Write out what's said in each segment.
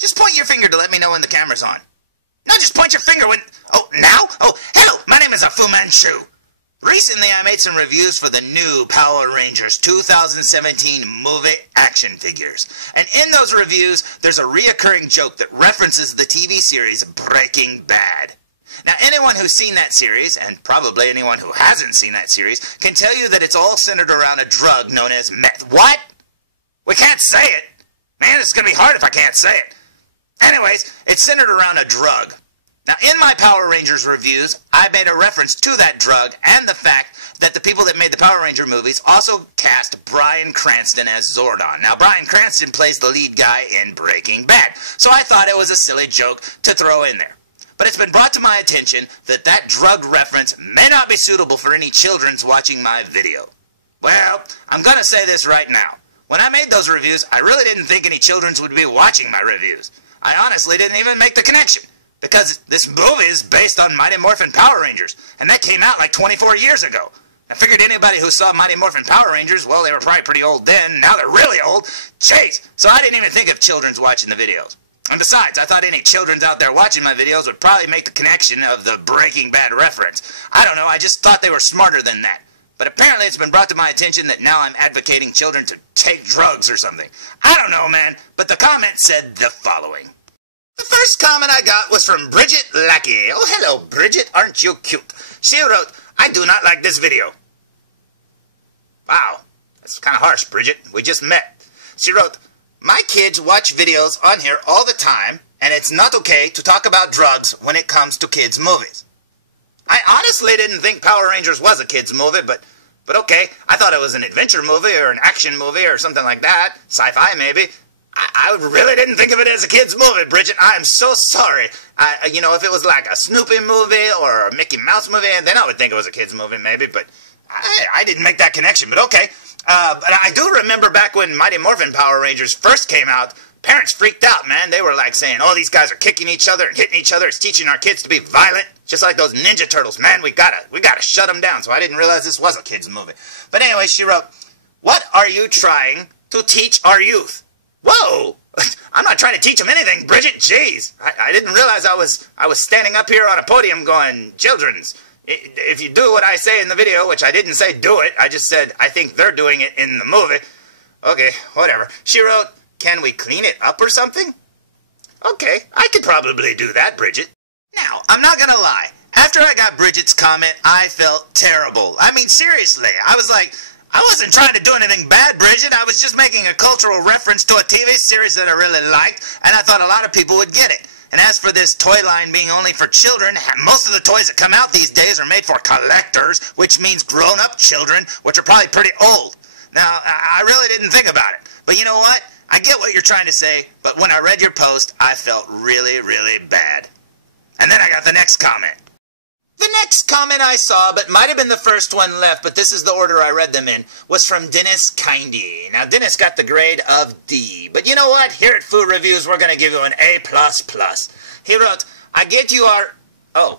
Just point your finger to let me know when the camera's on. No, just point your finger when... Oh, now? Oh, hello, my name is Fu Manchu. Recently, I made some reviews for the new Power Rangers 2017 movie action figures. And in those reviews, there's a reoccurring joke that references the TV series Breaking Bad. Now, anyone who's seen that series, and probably anyone who hasn't seen that series, can tell you that it's all centered around a drug known as meth. What? We can't say it. Man, it's going to be hard if I can't say it. Anyways, it's centered around a drug. Now, in my Power Rangers reviews, I made a reference to that drug and the fact that the people that made the Power Ranger movies also cast Bryan Cranston as Zordon. Now, Bryan Cranston plays the lead guy in Breaking Bad, so I thought it was a silly joke to throw in there. But it's been brought to my attention that that drug reference may not be suitable for any children's watching my video. Well, I'm going to say this right now. When I made those reviews, I really didn't think any children's would be watching my reviews. I honestly didn't even make the connection. Because this movie is based on Mighty Morphin Power Rangers, and that came out like 24 years ago. I figured anybody who saw Mighty Morphin Power Rangers, well, they were probably pretty old then, now they're really old. Jeez! So I didn't even think of children's watching the videos. And besides, I thought any children's out there watching my videos would probably make the connection of the Breaking Bad reference. I don't know, I just thought they were smarter than that. But apparently it's been brought to my attention that now I'm advocating children to take drugs or something. I don't know, man, but the comment said the following. The first comment I got was from Bridget Lackey. Oh, hello, Bridget. Aren't you cute? She wrote, I do not like this video. Wow. That's kind of harsh, Bridget. We just met. She wrote, my kids watch videos on here all the time, and it's not okay to talk about drugs when it comes to kids' movies. I honestly didn't think Power Rangers was a kids' movie, but okay. I thought it was an adventure movie or an action movie or something like that. Sci-fi, maybe. I really didn't think of it as a kid's movie, Bridget. I am so sorry. You know, if it was like a Snoopy movie or a Mickey Mouse movie, then I would think it was a kid's movie, maybe. But I didn't make that connection, but okay. But I do remember back when Mighty Morphin Power Rangers first came out, parents freaked out, man. They were like saying, oh, these guys are kicking each other and hitting each other. It's teaching our kids to be violent, just like those Ninja Turtles. Man, we gotta shut them down. So I didn't realize this was a kid's movie. But anyway, she wrote, what are you trying to teach our youth? Whoa! I'm not trying to teach them anything, Bridget. Jeez. I didn't realize I was standing up here on a podium going, children's, if you do what I say in the video, which I didn't say do it, I just said I think they're doing it in the movie. Okay, whatever. She wrote, can we clean it up or something? Okay, I could probably do that, Bridget. Now, I'm not gonna lie. After I got Bridget's comment, I felt terrible. I mean, seriously, I was like, I wasn't trying to do anything bad, Bridget. I was just making a cultural reference to a TV series that I really liked, and I thought a lot of people would get it. And as for this toy line being only for children, most of the toys that come out these days are made for collectors, which means grown-up children, which are probably pretty old. Now, I really didn't think about it. But you know what? I get what you're trying to say, but when I read your post, I felt really, really bad. And then I got the next comment. The next comment I saw, but might have been the first one left, but this is the order I read them in, was from Dennis Kindy. Now, Dennis got the grade of D. But you know what? Here at Food Reviews, we're going to give you an A++. He wrote, I get you are... Oh,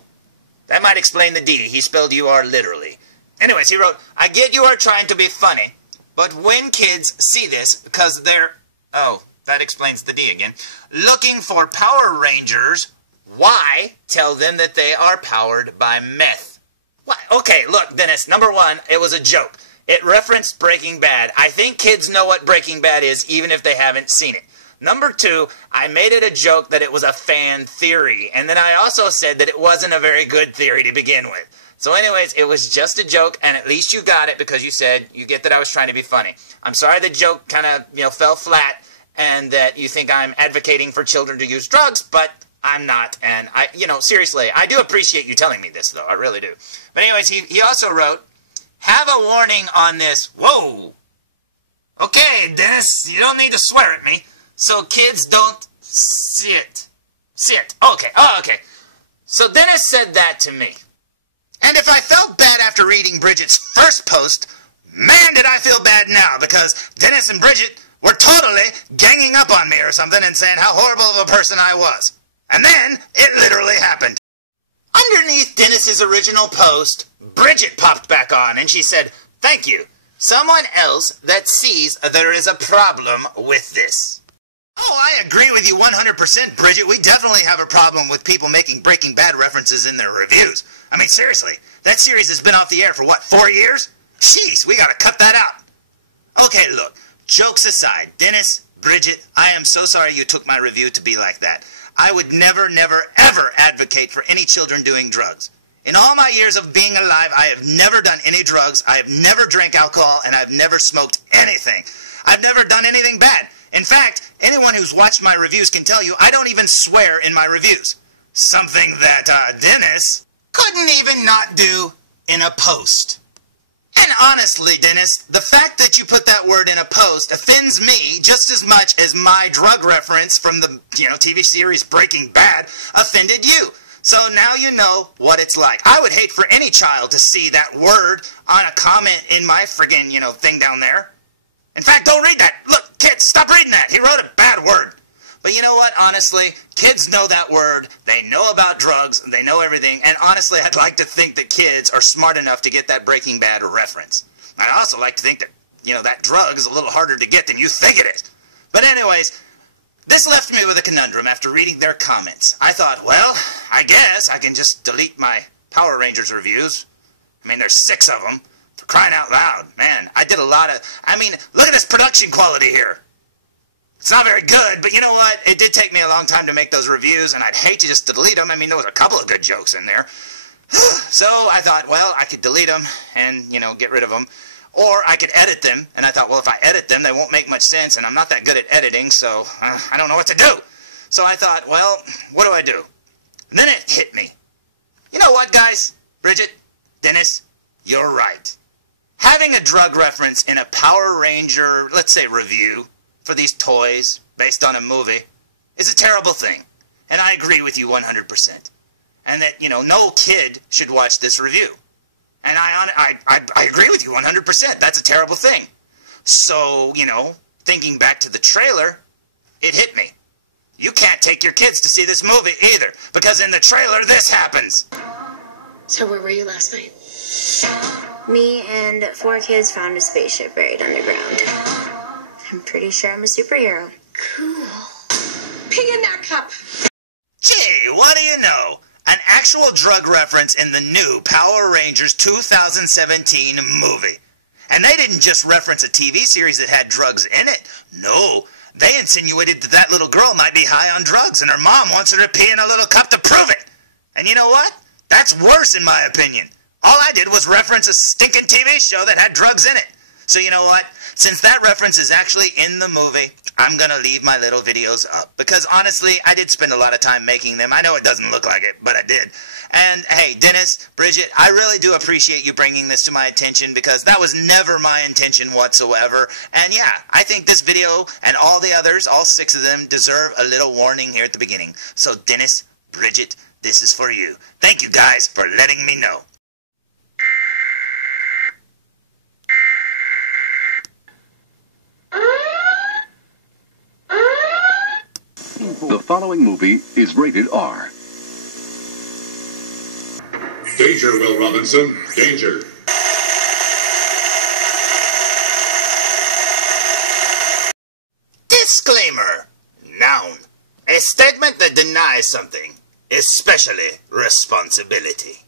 that might explain the D. He spelled you are literally. Anyways, he wrote, I get you are trying to be funny, but when kids see this, because they're... Oh, that explains the D again. Looking for Power Rangers... Why tell them that they are powered by meth? What? Okay, look, Dennis, number one, it was a joke. It referenced Breaking Bad. I think kids know what Breaking Bad is, even if they haven't seen it. Number two, I made it a joke that it was a fan theory. And then I also said that it wasn't a very good theory to begin with. So anyways, it was just a joke, and at least you got it because you said, you get that I was trying to be funny. I'm sorry the joke kind of, fell flat, and that you think I'm advocating for children to use drugs, but... I'm not, and seriously, I do appreciate you telling me this, though, I really do. But anyways, he also wrote, have a warning on this. Whoa! Okay, Dennis, you don't need to swear at me, so kids don't see it. Okay, okay. So Dennis said that to me. And if I felt bad after reading Bridget's first post, man, did I feel bad now, because Dennis and Bridget were totally ganging up on me or something and saying how horrible of a person I was. And then, it literally happened. Underneath Dennis's original post, Bridget popped back on and she said, thank you. Someone else that sees there is a problem with this. Oh, I agree with you 100%, Bridget. We definitely have a problem with people making Breaking Bad references in their reviews. I mean, seriously, that series has been off the air for, what, 4 years? Jeez, we gotta cut that out. Okay, look, jokes aside, Dennis, Bridget, I am so sorry you took my review to be like that. I would never, never, ever advocate for any children doing drugs. In all my years of being alive, I have never done any drugs, I have never drank alcohol, and I've never smoked anything. I've never done anything bad. In fact, anyone who's watched my reviews can tell you I don't even swear in my reviews. Something that, Dennis couldn't even not do in a post. And honestly, Dennis, the fact that you put that word in a post offends me just as much as my drug reference from the, TV series Breaking Bad offended you. So now you know what it's like. I would hate for any child to see that word on a comment in my friggin', thing down there. In fact, don't read that. Look, kids, stop reading that. He wrote a bad word. But you know what, honestly, kids know that word, they know about drugs, they know everything, and honestly, I'd like to think that kids are smart enough to get that Breaking Bad reference. I'd also like to think that, that drug is a little harder to get than you think it is. But anyways, this left me with a conundrum after reading their comments. I thought, well, I guess I can just delete my Power Rangers reviews. I mean, there's 6 of them. For crying out loud, man, I did a lot of, look at this production quality here. It's not very good, but you know what? It did take me a long time to make those reviews, and I'd hate to just delete them. I mean, there was a couple of good jokes in there. So I thought, well, I could delete them and, get rid of them. Or I could edit them, and I thought, well, if I edit them, they won't make much sense, and I'm not that good at editing, so I don't know what to do. So I thought, well, what do I do? And then it hit me. You know what, guys? Bridget, Dennis, you're right. Having a drug reference in a Power Ranger, let's say, review for these toys based on a movie is a terrible thing. And I agree with you 100%. And that, no kid should watch this review. And I agree with you 100%. That's a terrible thing. So, thinking back to the trailer, it hit me. You can't take your kids to see this movie either, because in the trailer this happens. So where were you last night? Me and 4 kids found a spaceship buried underground. I'm pretty sure I'm a superhero. Cool. Pee in that cup. Gee, what do you know? An actual drug reference in the new Power Rangers 2017 movie. And they didn't just reference a TV series that had drugs in it. No, they insinuated that that little girl might be high on drugs and her mom wants her to pee in a little cup to prove it. And you know what? That's worse in my opinion. All I did was reference a stinking TV show that had drugs in it. So you know what? Since that reference is actually in the movie, I'm going to leave my little videos up. Because honestly, I did spend a lot of time making them. I know it doesn't look like it, but I did. And hey, Dennis, Bridget, I really do appreciate you bringing this to my attention because that was never my intention whatsoever. And yeah, I think this video and all the others, all 6 of them, deserve a little warning here at the beginning. So Dennis, Bridget, this is for you. Thank you guys for letting me know. The following movie is rated R. Danger, Will Robinson. Danger. Disclaimer. Noun. A statement that denies something, especially responsibility.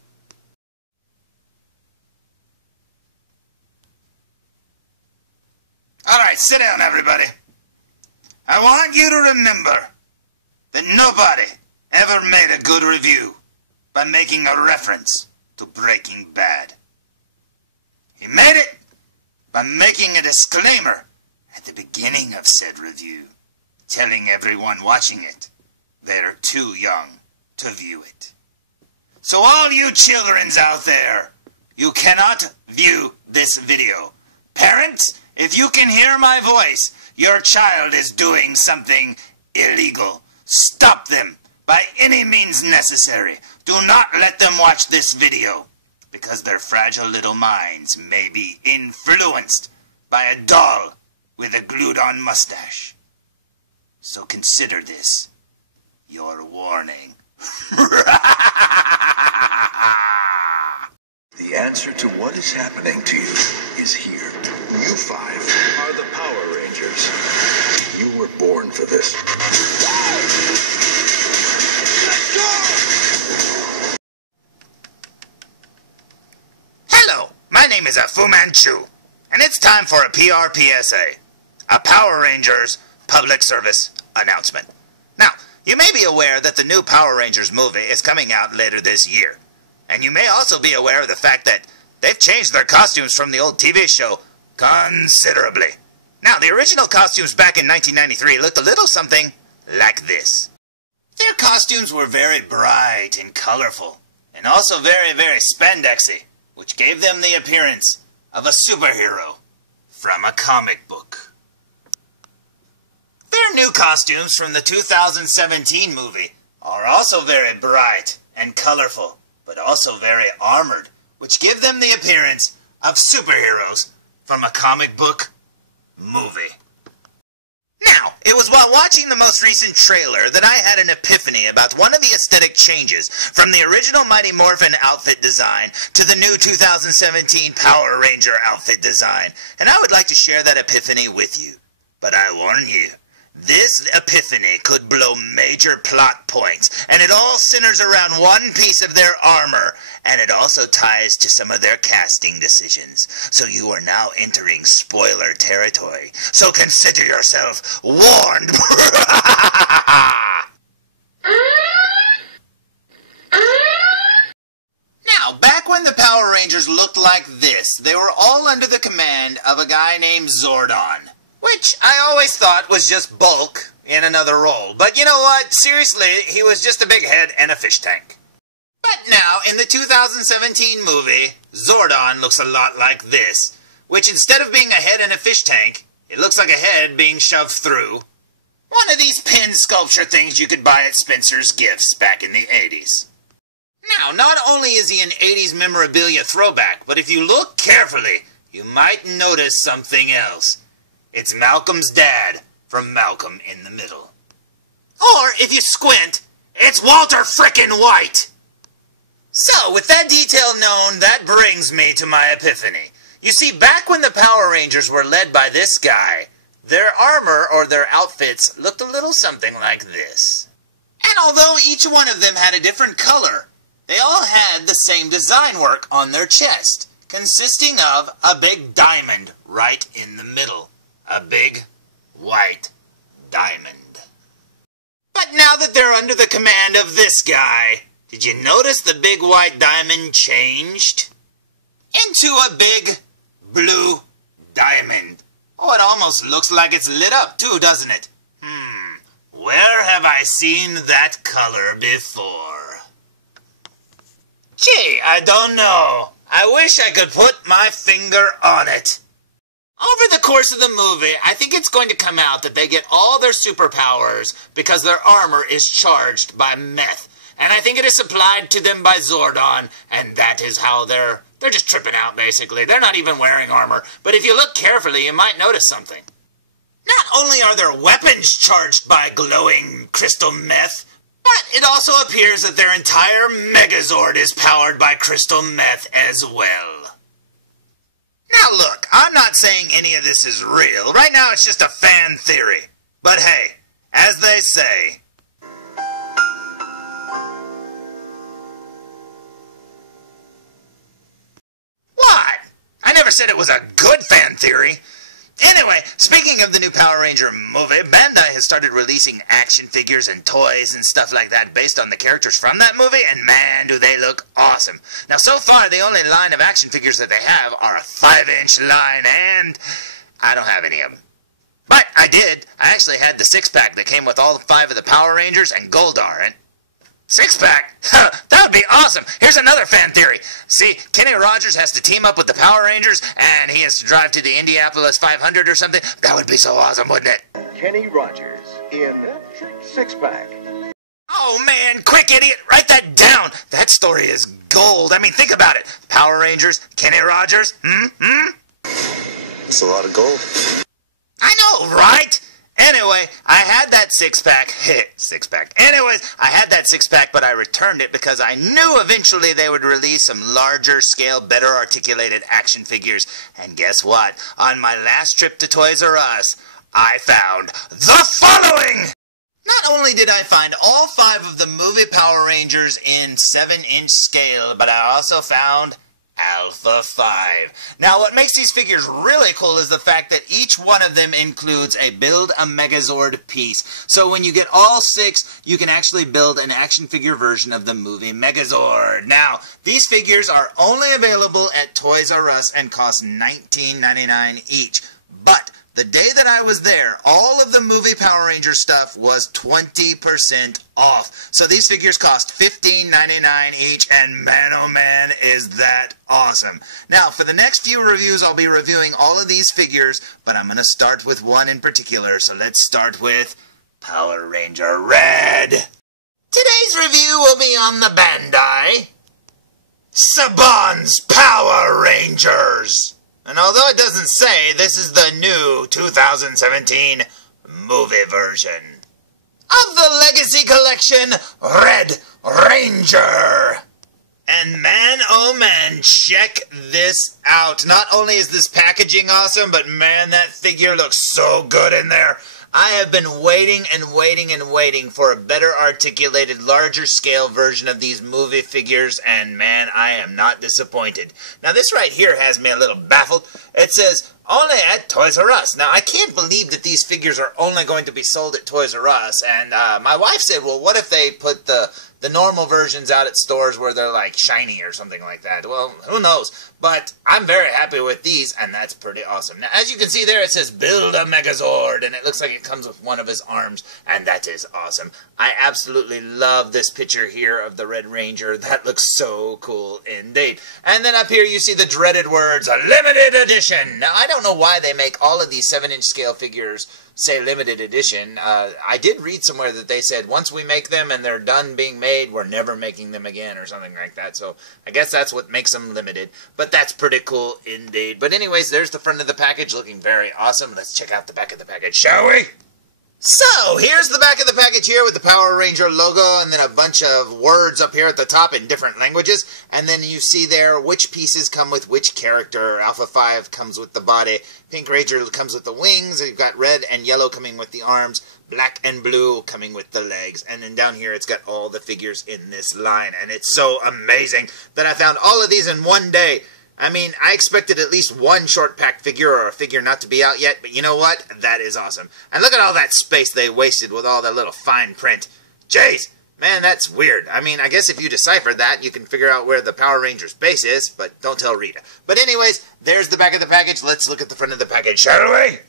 Alright, sit down everybody. I want you to remember that nobody ever made a good review by making a reference to Breaking Bad. He made it by making a disclaimer at the beginning of said review, telling everyone watching it they're too young to view it. So all you childrens out there, you cannot view this video. Parents, if you can hear my voice, your child is doing something illegal. Stop them by any means necessary. Do not let them watch this video because their fragile little minds may be influenced by a doll with a glued-on mustache. So consider this your warning. The The answer to what is happening to you is here. You five are the Power Rangers. You were born for this. Let's go! Hello, my name is Fu Manchu, and it's time for a PRPSA, a Power Rangers public service announcement. Now, you may be aware that the new Power Rangers movie is coming out later this year. And you may also be aware of the fact that they've changed their costumes from the old TV show considerably. Now, the original costumes back in 1993 looked a little something like this. Their costumes were very bright and colorful, and also very, very spandexy, which gave them the appearance of a superhero from a comic book. Their new costumes from the 2017 movie are also very bright and colorful, but also very armored, which give them the appearance of superheroes from a comic book movie. Now, it was while watching the most recent trailer that I had an epiphany about one of the aesthetic changes from the original Mighty Morphin outfit design to the new 2017 Power Ranger outfit design, and I would like to share that epiphany with you. But I warn you, this epiphany could blow major plot points, and it all centers around one piece of their armor, and it also ties to some of their casting decisions. So you are now entering spoiler territory, so consider yourself warned. Now, back when the Power Rangers looked like this, they were all under the command of a guy named Zordon, which I always thought was just Bulk in another role. But you know what? Seriously, he was just a big head and a fish tank. But now, in the 2017 movie, Zordon looks a lot like this, which instead of being a head and a fish tank, it looks like a head being shoved through one of these pin sculpture things you could buy at Spencer's Gifts back in the 80s. Now, not only is he an 80s memorabilia throwback, but if you look carefully, you might notice something else. It's Malcolm's dad from Malcolm in the Middle. Or, if you squint, it's Walter frickin' White! So, with that detail known, that brings me to my epiphany. You see, back when the Power Rangers were led by this guy, their armor or their outfits looked a little something like this. And although each one of them had a different color, they all had the same design work on their chest, consisting of a big diamond right in the middle. A big, white diamond. But now that they're under the command of this guy, did you notice the big white diamond changed into a big blue diamond? Oh, it almost looks like it's lit up too, doesn't it? Where have I seen that color before? Gee, I don't know. I wish I could put my finger on it. Over the course of the movie, I think it's going to come out that they get all their superpowers because their armor is charged by meth. And I think it is supplied to them by Zordon, and that is how they're just tripping out, basically. They're not even wearing armor, but if you look carefully, you might notice something. Not only are their weapons charged by glowing crystal meth, but it also appears that their entire Megazord is powered by crystal meth as well. Now look, I'm not saying any of this is real. Right now it's just a fan theory. But hey, as they say... What? I never said it was a good fan theory. Anyway, speaking of the new Power Ranger movie, Bandai has started releasing action figures and toys and stuff like that based on the characters from that movie, and man, do they look awesome. Now, so far, the only line of action figures that they have are a 5-inch line, and I don't have any of them. But I did. I actually had the 6-pack that came with all 5 of the Power Rangers and Goldar, and 6-pack? That would be awesome! Here's another fan theory. See, Kenny Rogers has to team up with the Power Rangers, and he has to drive to the Indianapolis 500 or something. That would be so awesome, wouldn't it? Kenny Rogers in 6-pack. Oh, man, quick, idiot, write that down! That story is gold. I mean, think about it. Power Rangers, Kenny Rogers, That's a lot of gold. I know, right? Anyway, I had that six-pack. Anyways, I had that six-pack, but I returned it because I knew eventually they would release some larger scale, better articulated action figures. And guess what? On my last trip to Toys R Us, I found the following! Not only did I find all 5 of the movie Power Rangers in 7-inch scale, but I also found Alpha 5. Now, what makes these figures really cool is the fact that each one of them includes a Build a Megazord piece. So when you get all 6, you can actually build an action figure version of the movie Megazord. Now, these figures are only available at Toys R Us and cost $19.99 each. But the day that I was there, all of the movie Power Ranger stuff was 20% off. So these figures cost $15.99 each, and man oh man is that awesome. Now, for the next few reviews, I'll be reviewing all of these figures, but I'm going to start with one in particular. So let's start with Power Ranger Red. Today's review will be on the Bandai Saban's Power Rangers. And although it doesn't say, this is the new 2017 movie version of the Legacy Collection Red Ranger. And man, oh man, check this out. Not only is this packaging awesome, but man, that figure looks so good in there. I have been waiting and waiting and waiting for a better articulated, larger scale version of these movie figures, and man, I am not disappointed. Now this right here has me a little baffled. It says, only at Toys R Us. Now I can't believe that these figures are only going to be sold at Toys R Us, and my wife said, well, what if they put the normal versions out at stores where they're like shiny or something like that? Well, who knows? But I'm very happy with these, and that's pretty awesome. Now, as you can see there, it says Build a Megazord, and it looks like it comes with one of his arms, and that is awesome. I absolutely love this picture here of the Red Ranger. That looks so cool indeed. And then up here you see the dreaded words, a limited edition. Now, I don't know why they make all of these 7-inch scale figures say limited edition. I did read somewhere that they said once we make them and they're done being made, we're never making them again or something like that. So I guess that's what makes them limited. But that's pretty cool indeed. But anyways, there's the front of the package looking very awesome. Let's check out the back of the package, shall we? So, here's the back of the package here with the Power Ranger logo and then a bunch of words up here at the top in different languages. And then you see there which pieces come with which character. Alpha 5 comes with the body, Pink Ranger comes with the wings, and you've got red and yellow coming with the arms, black and blue coming with the legs. And then down here it's got all the figures in this line. And it's so amazing that I found all of these in one day. I mean, I expected at least one short pack figure or a figure not to be out yet, but you know what? That is awesome. And look at all that space they wasted with all that little fine print. Jeez, man, that's weird. I mean, I guess if you decipher that, you can figure out where the Power Rangers base is, but don't tell Rita. But anyways, there's the back of the package. Let's look at the front of the package, shall we?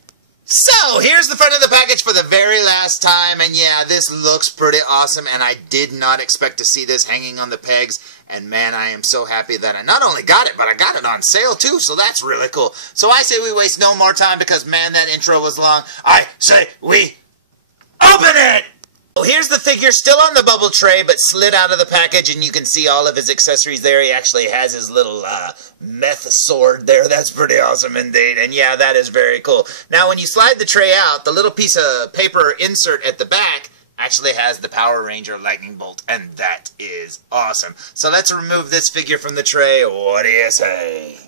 So, here's the front of the package for the very last time, and yeah, this looks pretty awesome, and I did not expect to see this hanging on the pegs, and man, I am so happy that I not only got it, but I got it on sale too, so that's really cool. So I say we waste no more time, because man, that intro was long. I say we open it! Well, here's the figure still on the bubble tray, but slid out of the package, and you can see all of his accessories there. He actually has his little meth sword there. That's pretty awesome indeed, and yeah, that is very cool. Now, when you slide the tray out, the little piece of paper insert at the back actually has the Power Ranger lightning bolt, and that is awesome. So let's remove this figure from the tray. What do you say?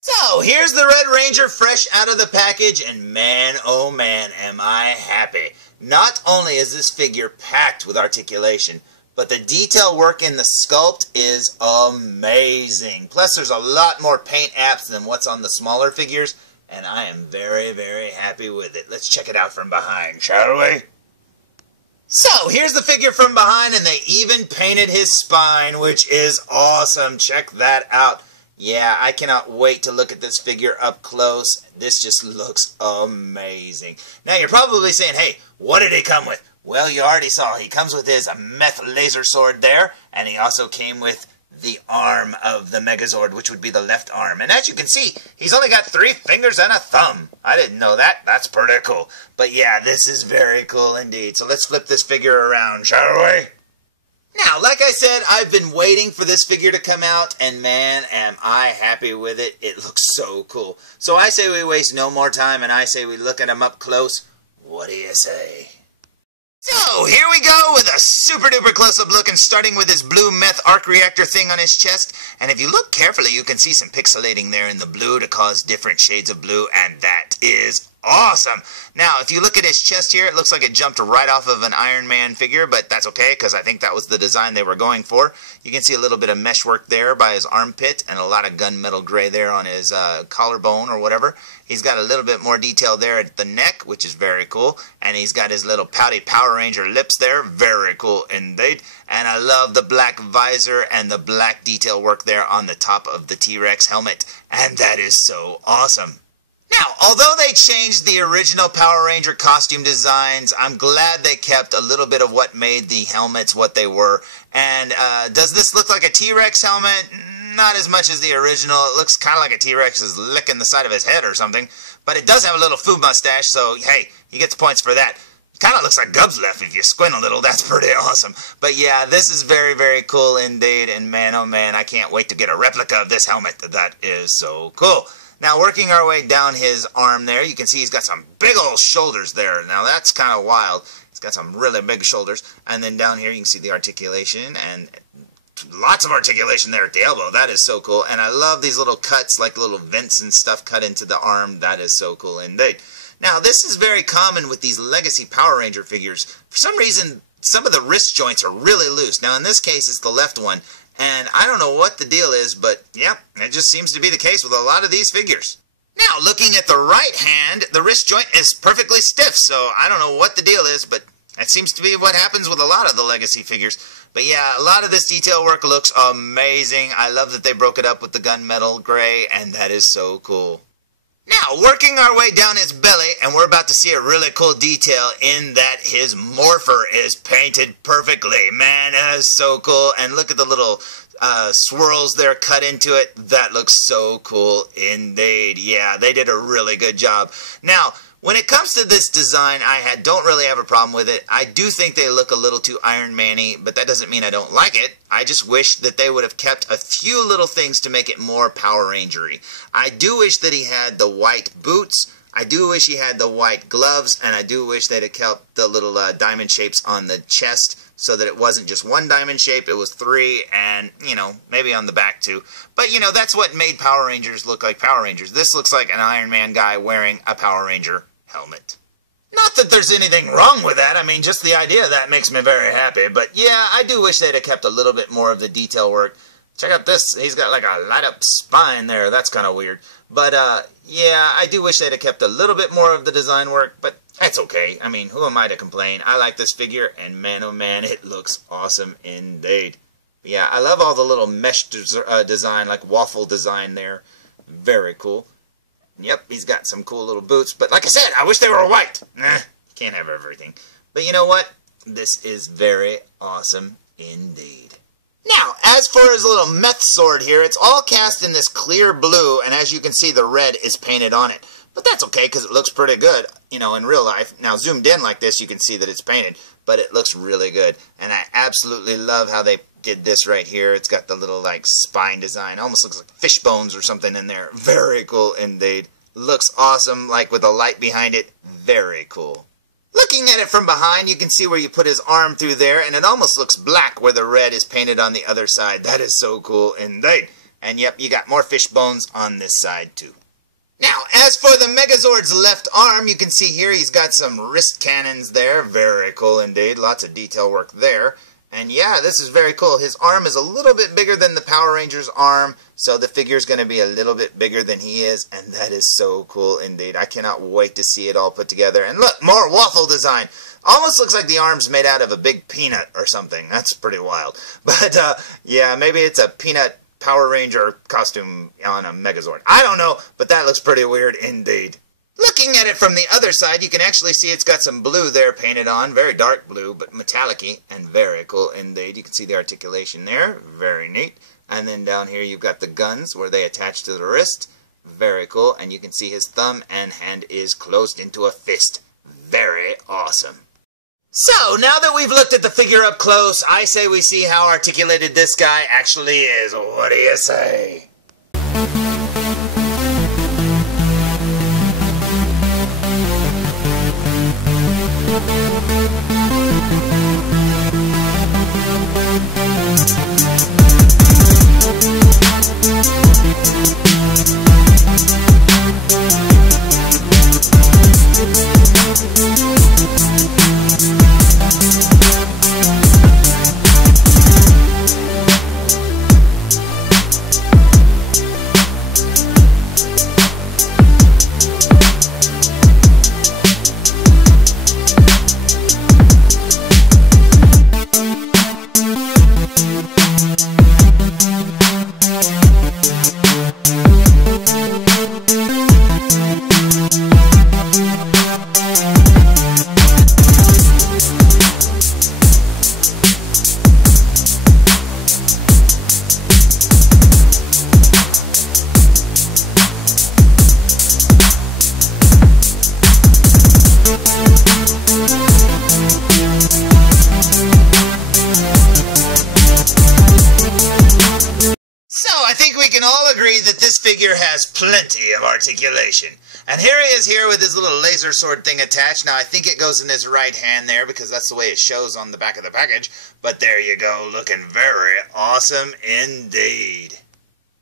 So, here's the Red Ranger fresh out of the package, and man, oh man, am I happy. Not only is this figure packed with articulation, but the detail work in the sculpt is amazing. Plus, there's a lot more paint apps than what's on the smaller figures, and I am very, very happy with it. Let's check it out from behind, shall we? So, here's the figure from behind, and they even painted his spine, which is awesome. Check that out. Yeah, I cannot wait to look at this figure up close. This just looks amazing. Now, you're probably saying, hey, what did he come with? Well, you already saw. He comes with his meth laser sword there, and he also came with the arm of the Megazord, which would be the left arm. And as you can see, he's only got 3 fingers and a thumb. I didn't know that. That's pretty cool. But yeah, this is very cool indeed. So let's flip this figure around, shall we? Now, like I said, I've been waiting for this figure to come out, and man, am I happy with it. It looks so cool. So I say we waste no more time, and I say we look at him up close. What do you say? So, here we go with a super duper close-up look, and starting with his blue meth arc reactor thing on his chest. And if you look carefully, you can see some pixelating there in the blue to cause different shades of blue, and that is awesome. Now, if you look at his chest here, it looks like it jumped right off of an Iron Man figure, but that's okay, because I think that was the design they were going for. You can see a little bit of mesh work there by his armpit, and a lot of gunmetal gray there on his collarbone or whatever. He's got a little bit more detail there at the neck, which is very cool, and he's got his little pouty Power Ranger lips there, very cool indeed. And I love the black visor and the black detail work there on the top of the T-Rex helmet, and that is so awesome. Now, although they changed the original Power Ranger costume designs, I'm glad they kept a little bit of what made the helmets what they were. And does this look like a T-Rex helmet? Not as much as the original. It looks kind of like a T-Rex is licking the side of his head or something. But it does have a little food mustache, so hey, he gets points for that. Kind of looks like Gub's left if you squint a little. That's pretty awesome. But yeah, this is very, very cool indeed. And man, oh man, I can't wait to get a replica of this helmet. That is so cool. Now, working our way down his arm there, you can see he's got some big old shoulders there. Now, that's kind of wild. He's got some really big shoulders. And then down here, you can see the articulation, and lots of articulation there at the elbow. That is so cool. And I love these little cuts, like little vents and stuff cut into the arm. That is so cool indeed. Now, this is very common with these Legacy Power Ranger figures. For some reason, some of the wrist joints are really loose. Now, in this case, it's the left one. And I don't know what the deal is, but yep, it just seems to be the case with a lot of these figures. Now, looking at the right hand, the wrist joint is perfectly stiff, so I don't know what the deal is, but that seems to be what happens with a lot of the Legacy figures. But yeah, a lot of this detail work looks amazing. I love that they broke it up with the gunmetal gray, and that is so cool. Now, working our way down his belly, and we're about to see a really cool detail in that his morpher is painted perfectly. Man, that is so cool. And look at the little swirls there cut into it. That looks so cool indeed. Yeah, they did a really good job. Now, when it comes to this design, I don't really have a problem with it. I do think they look a little too Iron Man-y, but that doesn't mean I don't like it. I just wish that they would have kept a few little things to make it more Power Ranger-y. I do wish that he had the white boots. I do wish he had the white gloves, and I do wish they'd have kept the little diamond shapes on the chest so that it wasn't just one diamond shape, it was three, and, you know, maybe on the back too. But, you know, that's what made Power Rangers look like Power Rangers. This looks like an Iron Man guy wearing a Power Ranger helmet. Not that there's anything wrong with that. I mean, just the idea of that makes me very happy. But yeah, I do wish they'd have kept a little bit more of the detail work. Check out this. He's got like a light-up spine there. That's kind of weird. But yeah, I do wish they'd have kept a little bit more of the design work. But that's okay. I mean, who am I to complain? I like this figure, and man, oh man, it looks awesome indeed. But yeah, I love all the little mesh design, like waffle design there. Very cool. Yep, he's got some cool little boots, but like I said, I wish they were white. You can't have everything. But you know what? This is very awesome indeed. Now, as for his little meth sword here, it's all cast in this clear blue, and as you can see, the red is painted on it. But that's okay, because it looks pretty good, you know, in real life. Now, zoomed in like this, you can see that it's painted, but it looks really good. And I absolutely love how they did this right here. It's got the little, like, spine design. Almost looks like fish bones or something in there. Very cool indeed. Looks awesome, like with a light behind it. Very cool. Looking at it from behind, you can see where you put his arm through there, and it almost looks black where the red is painted on the other side. That is so cool indeed. And yep, you got more fish bones on this side too. Now, as for the Megazord's left arm, you can see here he's got some wrist cannons there. Very cool indeed. Lots of detail work there. And yeah, this is very cool. His arm is a little bit bigger than the Power Ranger's arm, so the figure's going to be a little bit bigger than he is, and that is so cool indeed. I cannot wait to see it all put together. And look, more waffle design. Almost looks like the arm's made out of a big peanut or something. That's pretty wild. But yeah, maybe it's a peanut Power Ranger costume on a Megazord. I don't know, but that looks pretty weird indeed. Looking at it from the other side, you can actually see it's got some blue there painted on. Very dark blue, but metallic-y, and very cool indeed. You can see the articulation there. Very neat. And then down here you've got the guns where they attach to the wrist. Very cool. And you can see his thumb and hand is closed into a fist. Very awesome. So, now that we've looked at the figure up close, I say we see how articulated this guy actually is. What do you say? that this figure has plenty of articulation. And here he is here with his little laser sword thing attached. Now, I think it goes in his right hand there because that's the way it shows on the back of the package. But there you go, looking very awesome indeed.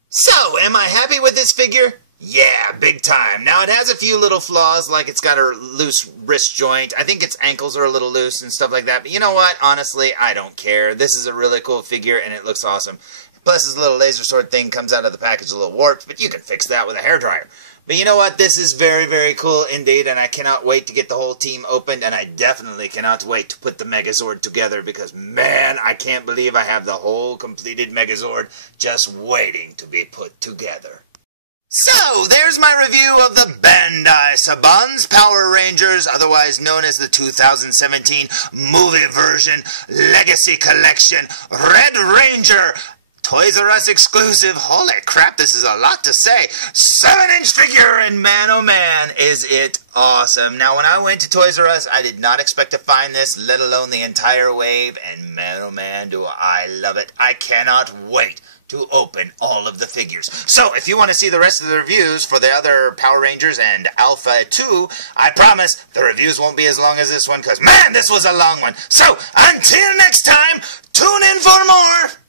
So, am I happy with this figure? Yeah, big time. Now, it has a few little flaws, like it's got a loose wrist joint. I think its ankles are a little loose and stuff like that. But you know what? Honestly, I don't care. This is a really cool figure, and it looks awesome. Plus, his little laser sword thing comes out of the package a little warped, but you can fix that with a hairdryer. But you know what? This is very, very cool indeed, and I cannot wait to get the whole team opened, and I definitely cannot wait to put the Megazord together because, man, I can't believe I have the whole completed Megazord just waiting to be put together. So, there's my review of the Bandai Power Rangers, otherwise known as the 2017 movie version Legacy Collection Red Ranger Toys R Us exclusive. Holy crap, this is a lot to say. 7-inch figure, and man oh man, is it awesome. Now, when I went to Toys R Us, I did not expect to find this, let alone the entire wave, and man oh man, do I love it. I cannot wait to open all of the figures. So, if you want to see the rest of the reviews for the other Power Rangers and Alpha 2, I promise the reviews won't be as long as this one, because, man, this was a long one. So, until next time, tune in for more.